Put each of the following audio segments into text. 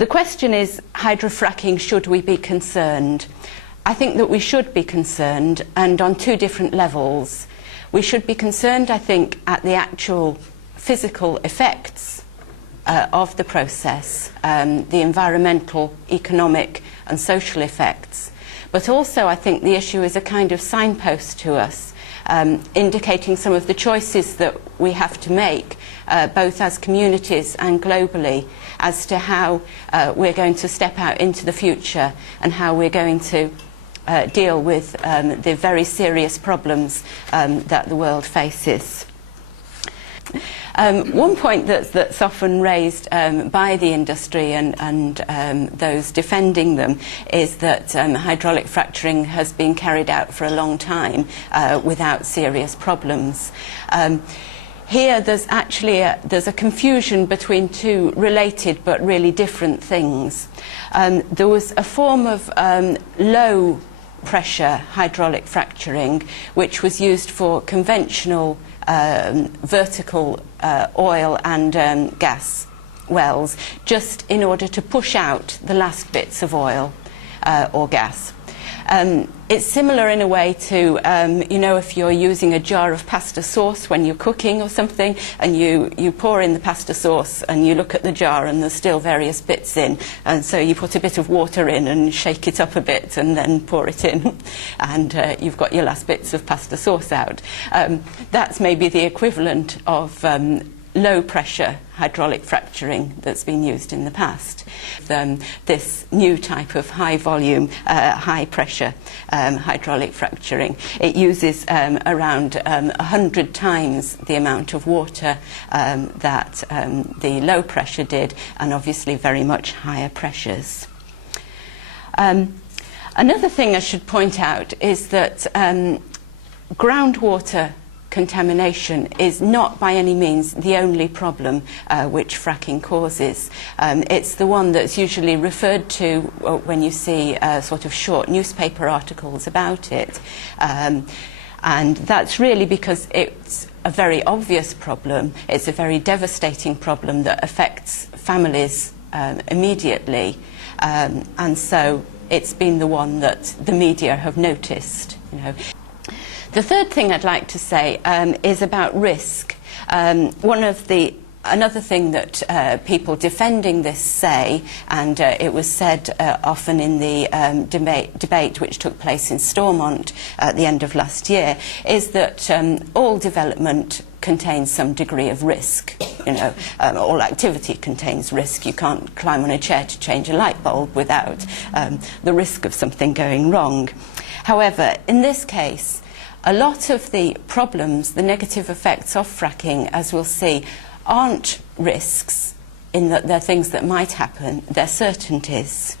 The question is, hydrofracking, should we be concerned? I think that we should be concerned, and on two different levels. We should be concerned, I think, at the actual physical effects of the process, the environmental, economic and social effects. But also I think the issue is a kind of signpost to us, indicating some of the choices that we have to make, both as communities and globally, as to how we're going to step out into the future and how we're going to deal with the very serious problems that the world faces. One point that's often raised by the industry and those defending them is that hydraulic fracturing has been carried out for a long time without serious problems. Here there's actually there's a confusion between two related but really different things. There was a form of low pressure hydraulic fracturing which was used for conventional vertical oil and gas wells, just in order to push out the last bits of oil or gas. It's similar in a way to, you know, if you're using a jar of pasta sauce when you're cooking or something, and you pour in the pasta sauce and you look at the jar and there's still various bits in, and so you put a bit of water in and shake it up a bit and then pour it in, and you've got your last bits of pasta sauce out. That's maybe the equivalent of low pressure hydraulic fracturing that's been used in the past. This new type of high volume, high pressure hydraulic fracturing, it uses around 100 times the amount of water that the low pressure did, and obviously very much higher pressures. Another thing I should point out is that groundwater contamination is not by any means the only problem which fracking causes. It's the one that's usually referred to when you see sort of short newspaper articles about it. And that's really because it's a very obvious problem. It's a very devastating problem that affects families immediately. And so it's been the one that the media have noticed, you know. The third thing I'd like to say is about risk. Another thing that people defending this say, and it was said often in the debate which took place in Stormont at the end of last year, is that all development contains some degree of risk. You know, all activity contains risk. You can't climb on a chair to change a light bulb without the risk of something going wrong. However, in this case, a lot of the problems, the negative effects of fracking, as we'll see, aren't risks in that they're things that might happen, they're certainties.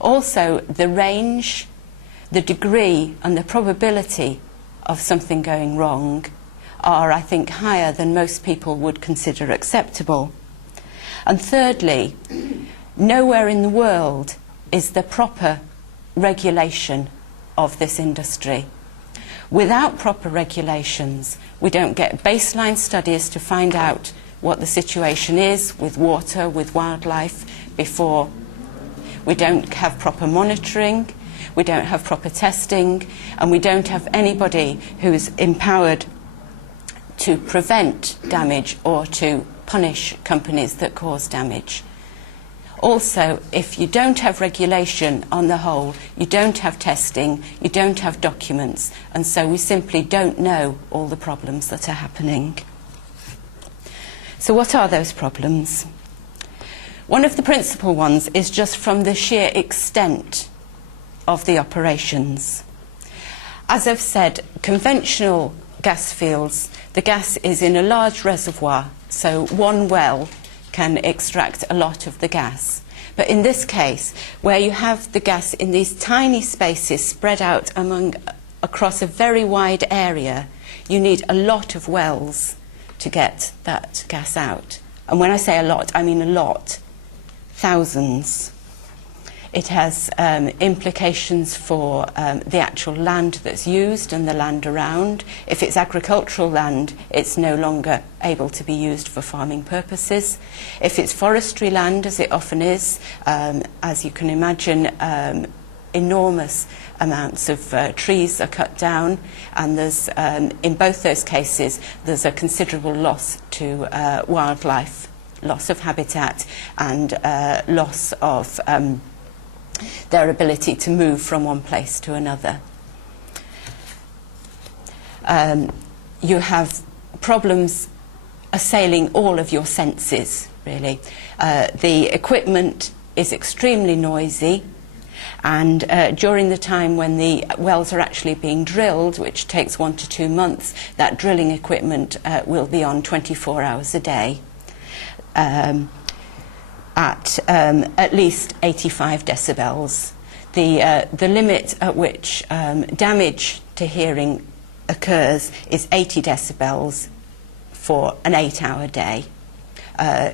Also, the range, the degree and the probability of something going wrong are, I think, higher than most people would consider acceptable. And thirdly, nowhere in the world is there proper regulation of this industry. Without proper regulations, we don't get baseline studies to find out what the situation is with water, with wildlife before. We don't have proper monitoring, we don't have proper testing, and we don't have anybody who's empowered to prevent damage or to punish companies that cause damage. Also, if you don't have regulation on the whole, you don't have testing, you don't have documents, and so we simply don't know all the problems that are happening. So what are those problems? One of the principal ones is just from the sheer extent of the operations. As I've said, conventional gas fields, the gas is in a large reservoir, so one well can extract a lot of the gas. But in this case, where you have the gas in these tiny spaces spread out across a very wide area, you need a lot of wells to get that gas out. And when I say a lot, I mean a lot. Thousands. It has implications for the actual land that's used and the land around. If it's agricultural land, it's no longer able to be used for farming purposes. If it's forestry land, as it often is, as you can imagine, enormous amounts of trees are cut down, and there's, in both those cases, there's a considerable loss to wildlife, loss of habitat, and loss of their ability to move from one place to another. You have problems assailing all of your senses, really. The equipment is extremely noisy, and during the time when the wells are actually being drilled, which takes 1 to 2 months, that drilling equipment will be on 24 hours a day at least 85 decibels. The limit at which damage to hearing occurs is 80 decibels for an 8-hour day.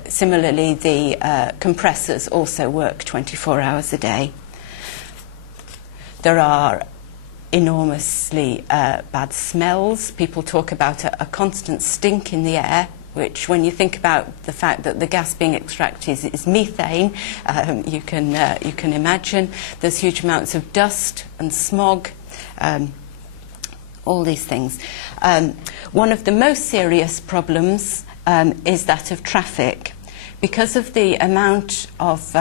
Similarly, the compressors also work 24 hours a day. There are enormously bad smells. People talk about a constant stink in the air, which, when you think about the fact that the gas being extracted is methane, you can imagine. There's huge amounts of dust and smog, all these things. One of the most serious problems is that of traffic. Because of the amount of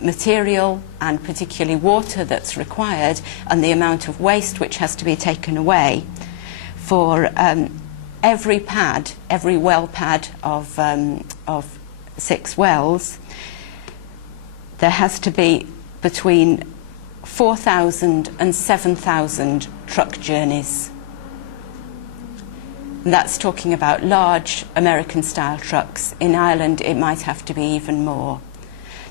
material and particularly water that's required, and the amount of waste which has to be taken away, for every pad, every well pad of 6 wells, there has to be between 4,000 and 7,000 truck journeys. And that's talking about large American-style trucks. In Ireland, it might have to be even more.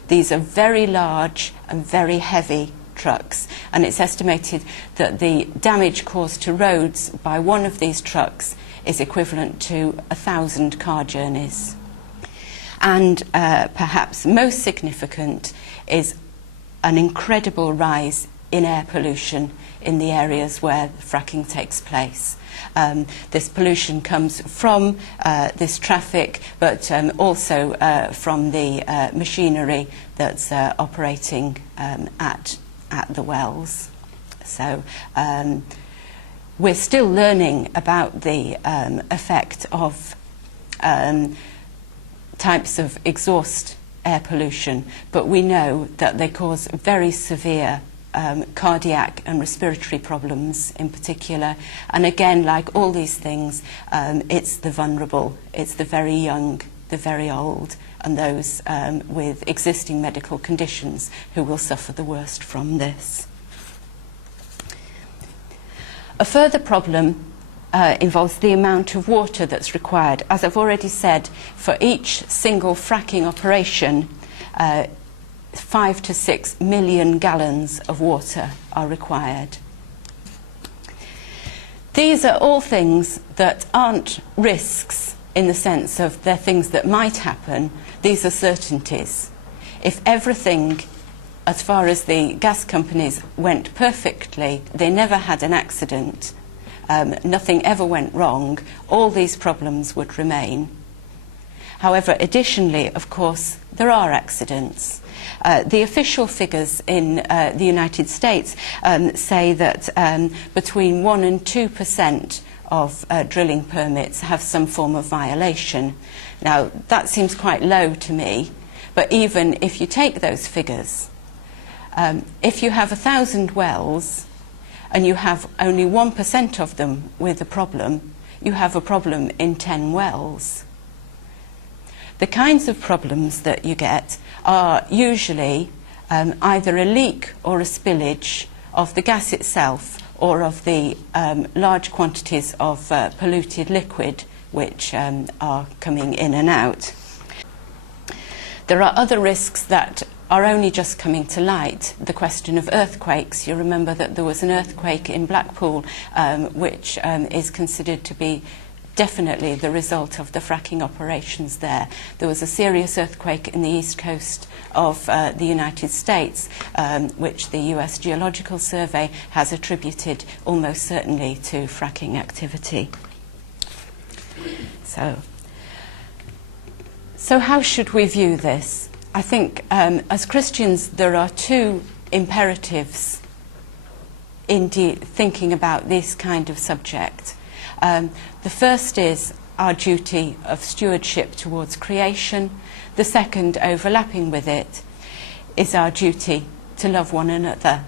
These are very large and very heavy trucks, and it's estimated that the damage caused to roads by one of these trucks is equivalent to 1,000 car journeys. And perhaps most significant is an incredible rise in air pollution in the areas where fracking takes place. This pollution comes from this traffic, but also from the machinery that's operating at the wells. So we're still learning about the effect of types of exhaust air pollution, but we know that they cause very severe cardiac and respiratory problems in particular. And again, like all these things, it's the vulnerable, it's the very young, the very old, and those with existing medical conditions who will suffer the worst from this. A further problem involves the amount of water that's required. As I've already said, for each single fracking operation, 5 to 6 million gallons of water are required. These are all things that aren't risks in the sense of they're things that might happen. These are certainties. If everything, as far as the gas companies, went perfectly, they never had an accident, nothing ever went wrong, all these problems would remain. However, additionally, of course, there are accidents. The official figures in the United States say that between 1 and 2% of drilling permits have some form of violation. Now, that seems quite low to me, but even if you take those figures, if you have 1,000 wells and you have only 1% of them with a problem, you have a problem in 10 wells. The kinds of problems that you get are usually either a leak or a spillage of the gas itself or of the large quantities of polluted liquid which are coming in and out. There are other risks that are only just coming to light. The question of earthquakes. You remember that there was an earthquake in Blackpool which is considered to be definitely the result of the fracking operations there. There was a serious earthquake in the east coast of the United States, which the US Geological Survey has attributed almost certainly to fracking activity. So how should we view this? I think as Christians there are two imperatives in thinking about this kind of subject. The first is our duty of stewardship towards creation. The second, overlapping with it, is our duty to love one another,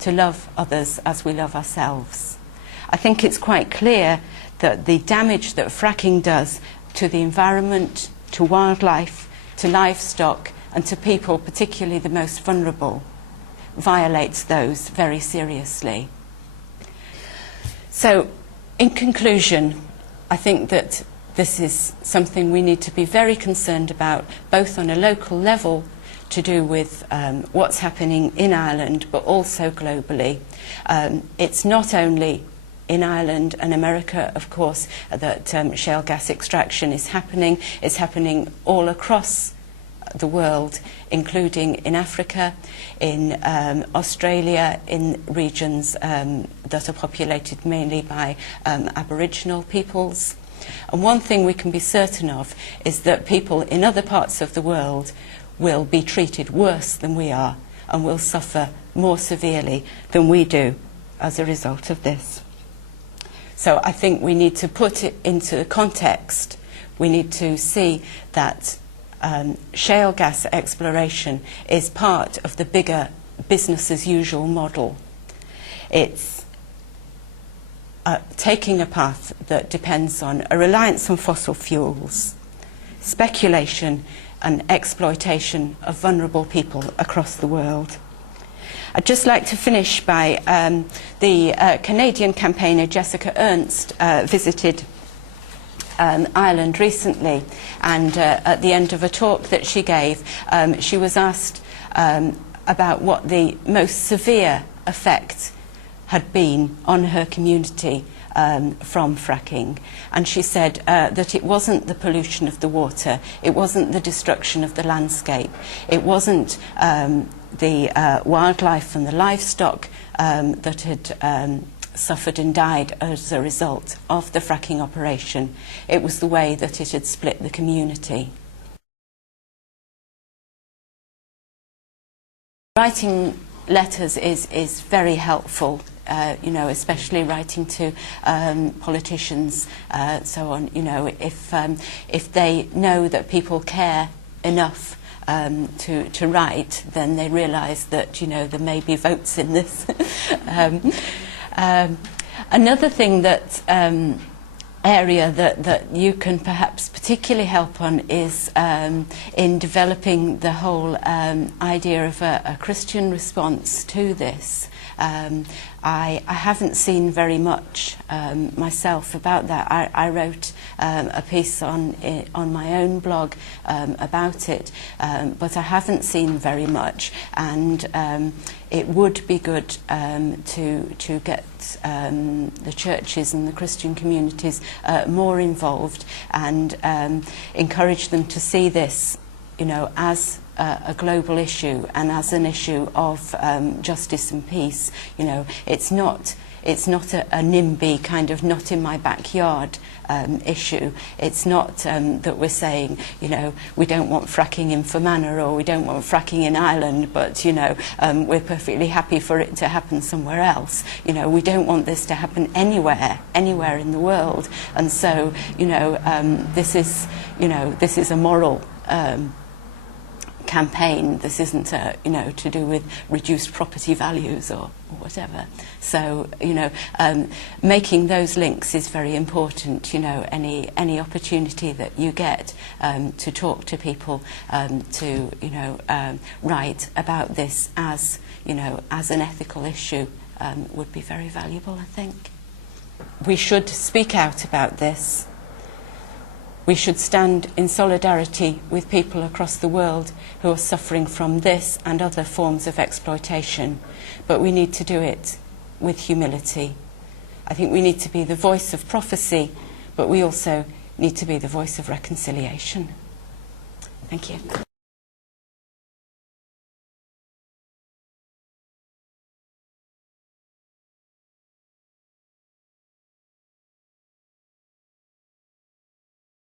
to love others as we love ourselves. I think it's quite clear that the damage that fracking does to the environment, to wildlife, to livestock, and to people, particularly the most vulnerable, violates those very seriously. So, in conclusion, I think that this is something we need to be very concerned about, both on a local level to do with what's happening in Ireland, but also globally. It's not only in Ireland and America, of course, that shale gas extraction is happening. It's happening all across the world, including in Africa, in Australia, in regions that are populated mainly by Aboriginal peoples. And one thing we can be certain of is that people in other parts of the world will be treated worse than we are and will suffer more severely than we do as a result of this. So I think we need to put it into context. We need to see that shale gas exploration is part of the bigger business as usual model. It's taking a path that depends on a reliance on fossil fuels, speculation and exploitation of vulnerable people across the world. I'd just like to finish by the Canadian campaigner Jessica Ernst visited Ireland recently, and at the end of a talk that she gave, she was asked about what the most severe effect had been on her community from fracking, and she said that it wasn't the pollution of the water, it wasn't the destruction of the landscape, it wasn't the wildlife and the livestock that had suffered and died as a result of the fracking operation. It was the way that it had split the community. Writing letters is very helpful, you know, especially writing to politicians, so on. You know, if they know that people care enough to write, then they realise that, you know, there may be votes in this. Another thing that area that you can perhaps particularly help on is in developing the whole idea of a Christian response to this. I haven't seen very much myself about that. I wrote a piece on my own blog about it, but I haven't seen very much, and it would be good to get the churches and the Christian communities more involved and encourage them to see this, you know, as a global issue and as an issue of justice and peace. You know, it's not a NIMBY kind of not in my backyard issue. It's not that we're saying, you know, we don't want fracking in Fermanagh or we don't want fracking in Ireland, but, you know, we're perfectly happy for it to happen somewhere else. You know, we don't want this to happen anywhere in the world. And so, you know, this is a moral campaign. This isn't, you know, to do with reduced property values or whatever. So, you know, making those links is very important. You know, any opportunity that you get to talk to people, to, you know, write about this as, you know, as an ethical issue would be very valuable, I think. We should speak out about this. We should stand in solidarity with people across the world who are suffering from this and other forms of exploitation, but we need to do it with humility. I think we need to be the voice of prophecy, but we also need to be the voice of reconciliation. Thank you.